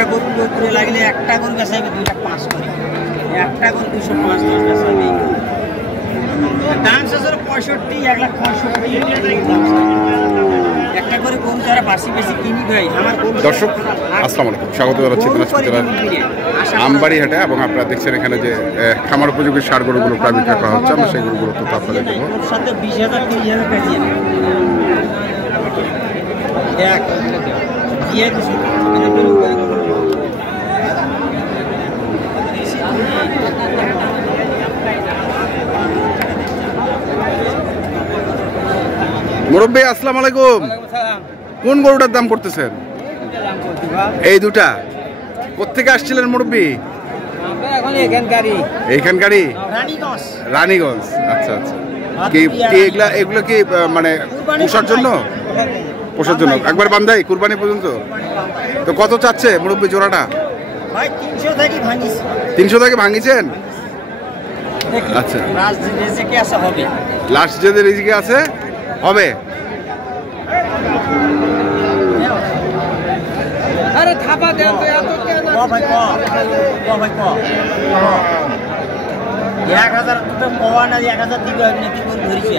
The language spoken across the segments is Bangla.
ব্যবসা করবো করে লাগলে একটা গরু বেচাইবে 2,05,000 করে, একটা গরু 205 10 বেচাইবে। দাম শেষ 65, 1,65,000 একটা করে গরু যারা বাসি বেশি কিনি ভাই। আমার দর্শক আসসালামু আলাইকুম, স্বাগত জানাচ্ছি দিনাজপুর জেলার আমবাড়ি হাটে। এবং আপনারা দেখছেন এখানে যে খামার উপযোগী সার গরুগুলো প্রায় বিক্রয় করা হচ্ছে, আমরা সেই গরুগুলো তো আপনাদের দেবো। সাথে 20,000 30,000 কেজি এক দিয়ে দিছি। মুরব্বী আসসালামু আলাইকুম, কোন গরুটার দাম করতেছেন? এই দুটা কোত্থেকে আসছিলেন মুরব্বী? এইখানকারই রানীগঞ্জ। আচ্ছা আচ্ছা, এগুলো কি মানে পোষার জন্য? পোষার জন্য একবার বান্ধাই কুরবানি পর্যন্ত। তো কত চাচ্ছে মুরব্বী জোড়াটা? 300 থেকে ভাঙিয়েছেন? আচ্ছা, লাস্ট যে রিজিকে আছে হবে। আরে থাপা দেন তো এত কেন? ভাই ক ভাই ক 1000 তো পাওয়া না, 1000 দিবে আপনি কি করে ধরিছি?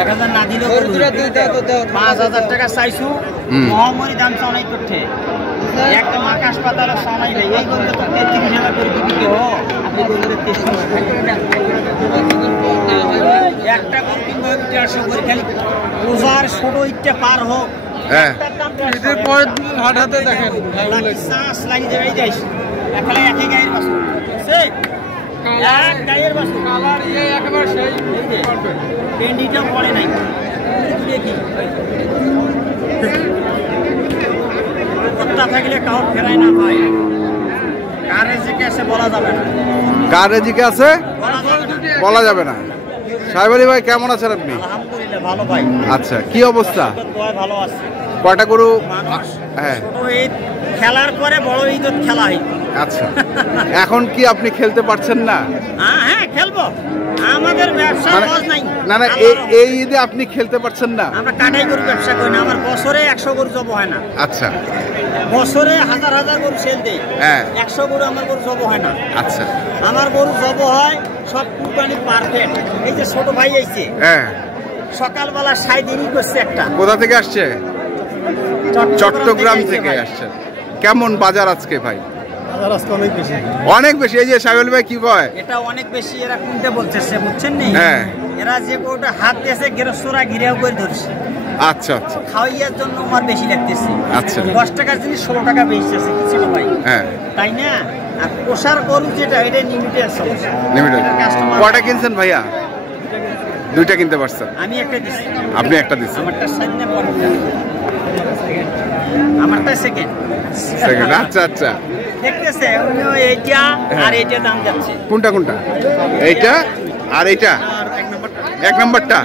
1000 না দিলে গরু দুটো দাও তো 5000 টাকা চাইছু। মহামারী দাম চালাই করতে একটা মাকাশ পাতার সময় নেই। এই গরুটা তো 33,000 করে দিবি কি হো? আপনি গরুরে 33 একটা গরু কিনবো 150 করে, খালি রোজার ছোট ইটটা পার হোক। হ্যাঁ, এর পর হাটাতে দেখেন শ্বাস লাগি যাই যাইস। এখানে একই গায়ের বাসু ঠিক এক গায়ের বাসু কালার এই একবার সেই পেন্ডিটা পড়ে নাই। দেখি কতটা থাকলে কাউর ফেরাই না ভাই। কার রেজিকে আছে বলা যাবে না, কার রেজিকে আছে বলা যাবে না। সাহেব আলী ভাই কেমন আছেন আপনি? আলহামদুলিল্লাহ ভালো ভাই। আচ্ছা, কি অবস্থা? ভালো আছে। কয়টা গরু? হ্যাঁ, খেলার পরে বড় ঈদ খেলা হয়। আচ্ছা, এখন কি আপনি খেলতে পারছেন না? হ্যাঁ খেলবো, আমাদের ব্যবসা লস নাই। না না, এই ঈদে আপনি খেলতে পারছেন না? আমরা কাটাই গরু ব্যবসা করি না, আমার বছরে 100 গরু জব হয় না। আচ্ছা, বছরে হাজার হাজার গরু সেল দেই। হ্যাঁ, 100 গরু আমার গরু জব হয় না। আচ্ছা, আমার গরু জব হয় সব কুরবানি পারফেক্ট। এই যে ছোট ভাই আইছে, হ্যাঁ, সকালবেলা 6 দিনই করছে একটা। কোথা থেকে আসছে? চট্টগ্রাম থেকে আসছে। কেমন বাজার আজকে ভাই? অনেক বেশি। এই যে সাহেব ভাই কি কয়, এটা অনেক বেশি। এরা কোনটা বলতেছে বুঝছেন নি? হ্যাঁ, এরা যে কোটা হাত দিয়েছে গেরসোরা ঘিরেও করে ধরছে। আচ্ছা আচ্ছা, খাওয়াইয়ার জন্য আমার বেশি লাগতেছে। আচ্ছা, 10 টাকার জিনিস 16 টাকা বেচতেছে কিছু ভাই। হ্যাঁ, তাই না? আর পোষার গরু যেটা এটা লিমিটেড সমস্যা। লিমিটেড। কয়টা কিনছেন ভাইয়া? 2টা কিনতে পারছেন? আমি একটা দিছি। আপনি একটা দিছেন? আমারটা সাইড না পড়ছে, আমারটা সেকেন্ড। আচ্ছা আচ্ছা, দেখতেছে এইটা আর এইটা দাম যাচ্ছে। কোনটা কোনটা? এইটা আর এইটা? এক নাম্বারটা।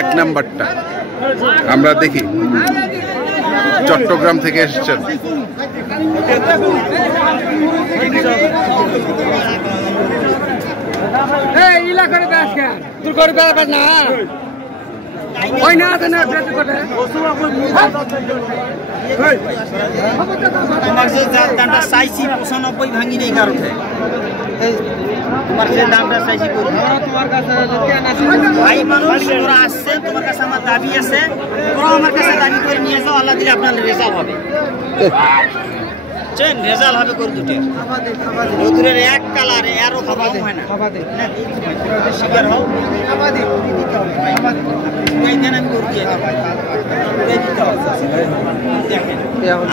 এক নাম্বারটা আমরা দেখি। চট্টগ্রাম থেকে এসেছেন। তোমার যে দামটা চাইছি 95 ভাঙি নেই কারণ তোমার যে দামটা চাইছি ভাই মানুষ তোরা আসছে, তোমার কাছে আমার দাবি আছে, তোরা আমার কাছে দাবি করে নিয়ে যাও। আল্লাহ দিলে আপনার রেজাল্ট হবে, রেজাল্ট হবে গরু দুটো। রোদুরের এক কালারে আরো খাওয়া হয় না। শিকার হোক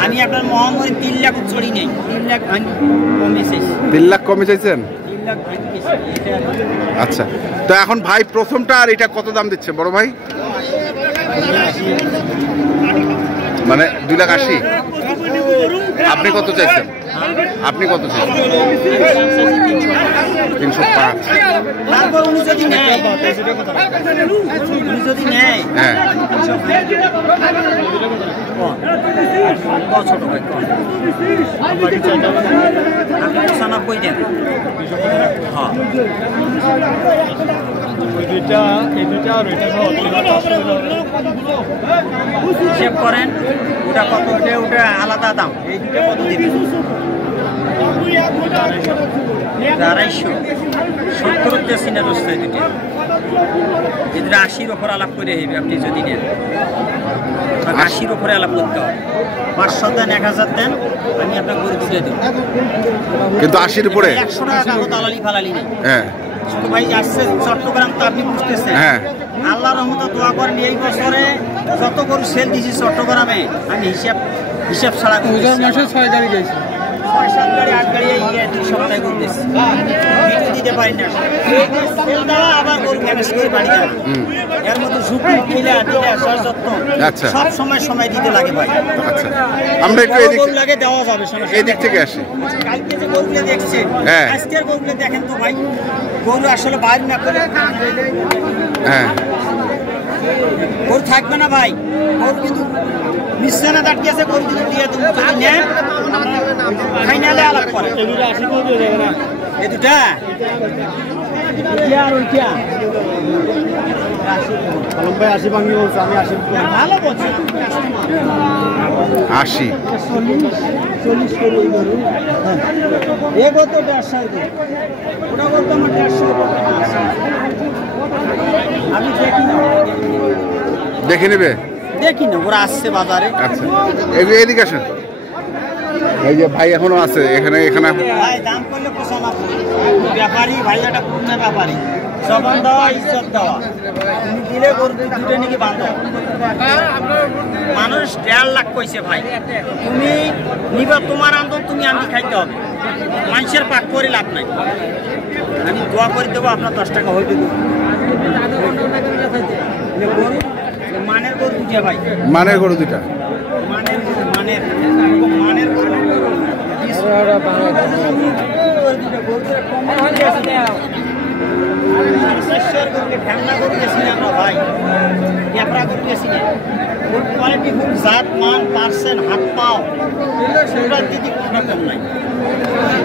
আমি আপনার মহামারী 3 লাখ চড়ি নেই, 3 লাখ কমে চাইছি। 3 লাখ কমে চাইছেন? আচ্ছা, তো এখন ভাই প্রথমটা আর এটা কত দাম দিচ্ছে বড় ভাই? মানে 2,80,000। আপনি কত চাইছেন? আপনি কত চাইছেন? 305। হ্যাঁ, হিসেব করেন ওটা কত, ওটা আলাদা দাম। এই দুটো কত দিবেন? 250 70 দেশি না দোস্ত এই দুটো। এদের 80-র ওপর আলাপ করে হইবে আপনি যদি নেন। 80-র ওপরে আলাপ করতে হবে। 500 দেন, 1000 দেন, আমি আপনাকে গরু দুটো দেব। কিন্তু 80-র উপরে 100 টাকা কাগজ দালালি ফালালি নেই। হ্যাঁ ছোট ভাই আসছে চট্টগ্রাম, তো আপনি বুঝতেছেন। হ্যাঁ আল্লাহর রহমতে দোয়া করেন এই বছরে যত গরু সেল দিছি চট্টগ্রামে, আমি হিসাব ছাড়া মাসে 6 গাড়ি গেছি, 6-7 গাড়ি 8 গাড়ি এই 2 সপ্তাহে গরু দিচ্ছি, দিতে পারি না। সেল দেওয়া আবার গরু ম্যানেজ করে বাড়ি যাবে, এর মধ্যে ঝুঁকি খিলা দিলে যত্ন সব সময় দিতে লাগে ভাই। আচ্ছা আমরা একটু এদিক লাগে দেওয়া যাবে, এই দিক থেকে আসি। কালকে যে গরুগুলো দেখছেন, আজকের গরুগুলো দেখেন তো ভাই, গরু আসলে বাইরে না করে হ্যাঁ গরু থাকবে না ভাই। গরু কিন্তু মিশ্রণে দাঁড়িয়ে আছে, গরু কিন্তু দিয়ে দেবো যদি নেন ফাইনালে আলাপ করে। এই দুটা আর ওইটা ভাই 80 ভাঙি বলছে, আমি 80 ভালো বলছি। 80 40 করে এই গরু এ কত 150 করে, ওটা কত আমার 150 আমি দেখে নেবে, দেখি না ওরা আসছে বাজারে। আচ্ছা এদিকে আসেন, এই যে ভাই এখনো আছে এখানে ভাই দাম করলে পোষানো ব্যাপারী ভাই, একটা পূর্ণ ব্যাপারী, জবান দেওয়া ইজ্জত দেওয়া, তুমি দিলে গরু দুটো নাকি বাঁধো। মানুষ 1.5 লাখ কইছে ভাই, তুমি নিবা তোমার আন্দোলন, তুমি আমি খাইতে হবে, মানুষের পাক করে লাভ নাই। আমি দোয়া করে দেবো আপনার 10 টাকা হইবে গরু, মানের গরু দুটা ভাই, মানের গরু দুটা, মানের গরু ঠান্ডা গরু গেছি না আমরা ভাই, ক্যাপড়া গরু গেছি না, কোয়ালিটি ফুল জাত মান পার্সেন্ট হাত পাও দিদি কোনো কম নাই।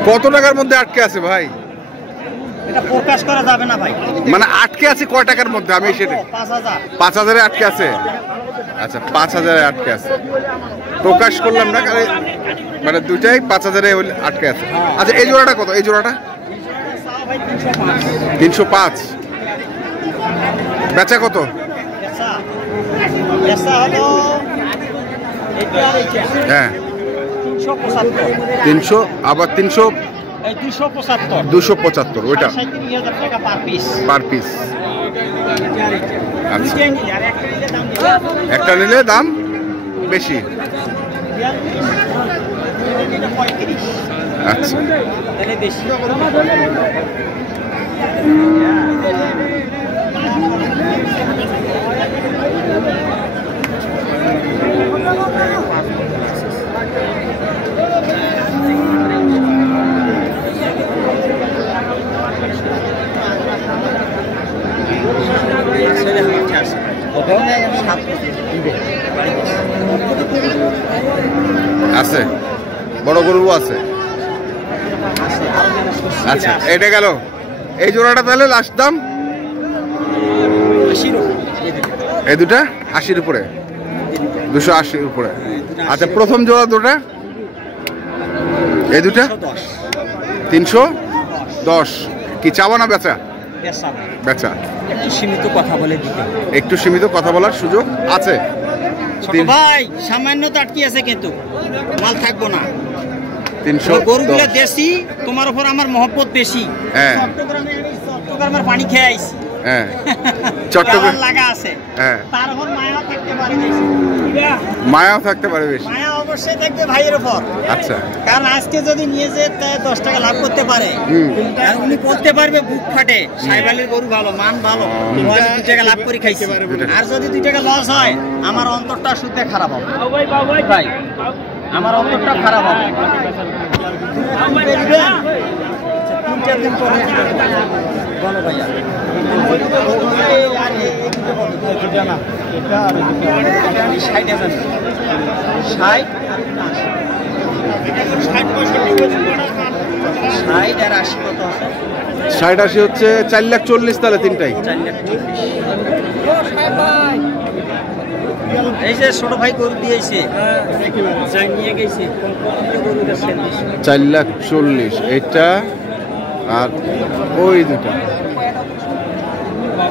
কত টাকার মধ্যে আটকে আছে ভাই? এটা প্রকাশ করা যাবে না ভাই, মানে আটকে আছে কয় টাকার মধ্যে? আমি সেটা 5000 আটকে আছে। আচ্ছা 5000 আটকে আছে, প্রকাশ করলাম না কারণ মানে দুটাই 5000 আটকে আছে। আচ্ছা এই জোড়াটা কত? এই জোড়াটা 305, বেচা কত? হ্যাঁ 300, আবার 275 ওইটা পার পিস। আচ্ছা একটা নিলে দাম বেশি। আচ্ছা আছে, বড় গরু আছে। আচ্ছা এটা গেল, এই জোড়াটা তাহলে লাস্ট দাম এই দুটা 80-র উপরে, 280-র উপরে। আচ্ছা প্রথম জোড়া দুটা, এই দুটা 310। কি চাওয়া না বেচা? বেচা। একটু সীমিত কথা বলে দিতে, একটু সীমিত কথা বলার সুযোগ আছে ভাই, সামান্য তো আটকে আছে, কিন্তু মাল থাকবো না। 300 গরুগুলো দেশি, তোমার উপর আমার মহব্বত বেশি। চট্টগ্রামের পানি খেয়ে আইছি, চট্টগ্রাম লাগা আছে, তার উপর মায়াও থাকতে পারে বেশি, মায়াও থাকতে পারে বেশি, মায়া অবশ্যই থাকবে ভাইয়ের উপর। আচ্ছা কারণ আজকে যদি নিয়ে যে 10 টাকা লাভ করতে পারে, উনি বলতে পারবে বুক ফাটে সাইবালের গরু ভালো, মান ভালো, 2 টাকা লাভ করে খাইছে। আর যদি 2 টাকা লস হয়, আমার অন্তরটা শুদ্ধ খারাপ হবে ভাই, আমার অন্তরটা খারাপ হবে। 3-4 দিন পরে বলো ভাইয়া, আর 80 কত? 60-80 হচ্ছে 4,40,000, তাহলে তিনটাই এই যে ছোট ভাই গরু দিয়েছে নিয়ে গেছে 4,40,000 এটা আর ওই দুটা।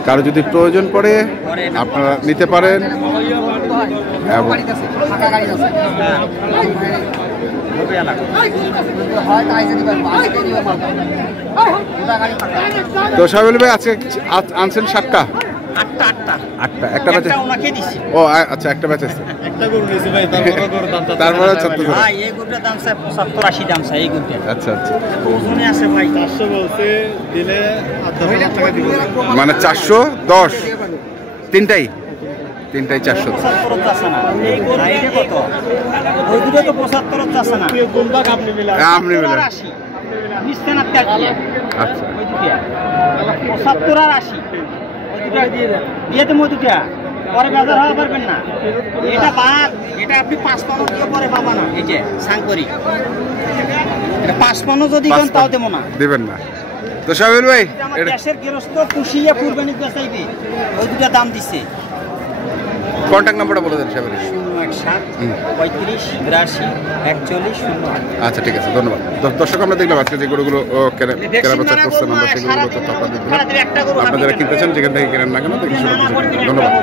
কারো যদি প্রয়োজন পড়ে আপনারা নিতে পারেন। এবং তো সাহেব ভাই আজকে আনছেন 7টা? 8টা একটা ব্যাচ ও আচ্ছা একটা ব্যাচ আছে তারপরে আচ্ছা আচ্ছা মানে 410 তিনটাই 400 আপনি মিলেন আচ্ছা 75 আর 80 দিয়ে দেবো দুটা পরে বাজার হওয়া পারবেন না। এটা বাদ, এটা আপনি 5 দিয়ে পরে পাবা না। এই যে সাংকরি এটা 5 যদি কোন তাও দেবো না, দিবেন না। তো সাহেব ভাই এটা দেশের গৃহস্থ পুষিয়ে কুরবানি চাইবে, ওই দুটা দাম দিছে। কন্টাক্ট নাম্বারটা বলে দেন সাহেব। 017 35 82 41 08। আচ্ছা ঠিক আছে, ধন্যবাদ। দর্শক আমরা দেখলাম আজকে যে গরুগুলো কেনাবেচা করছেন আমরা সেগুলো আপনারা যারা কিনতে চান যেখান থেকে কেনেন না কেন, ধন্যবাদ।